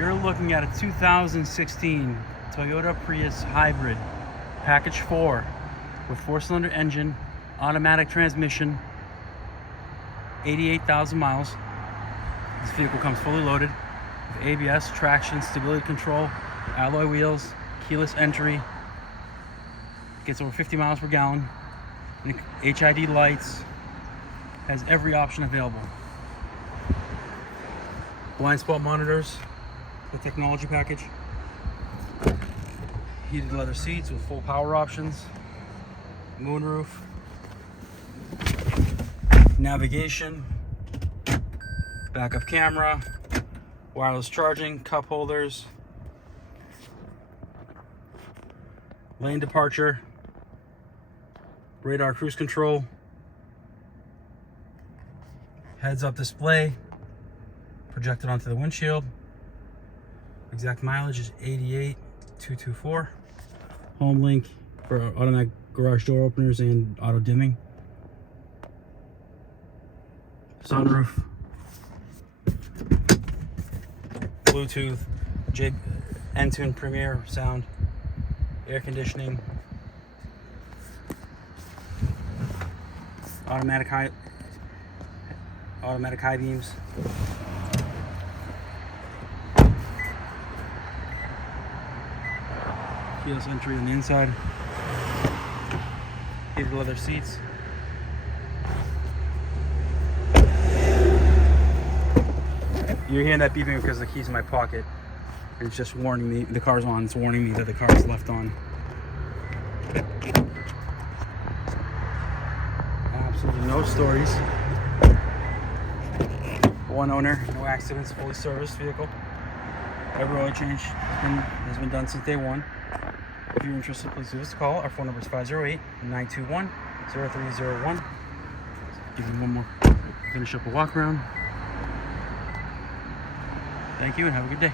You're looking at a 2016 Toyota Prius Hybrid Pkg4 with 4-cylinder engine, automatic transmission, 88,000 miles. This vehicle comes fully loaded with ABS, traction, stability control, alloy wheels, keyless entry, gets over 50 miles per gallon, HID lights, has every option available. Blind spot monitors, the technology package, heated leather seats with full power options, moonroof, navigation, backup camera, wireless charging, cup holders, lane departure, radar cruise control, heads-up display projected onto the windshield. Exact mileage is 88,224. Home link for automatic garage door openers and auto dimming. Sunroof, Bluetooth, Entune Premier sound, air conditioning, automatic high beams, keyless entry on the inside, heated leather seats. You're hearing that beeping because the key's in my pocket. It's just warning me, the car's on, it's warning me that the car is left on. Absolutely no stories. One owner, no accidents, fully serviced vehicle. Every oil change has been done since day one. If you're interested, please give us a call. Our phone number is 508-921-0301. Give you one more, finish up a walk around. Thank you and have a good day.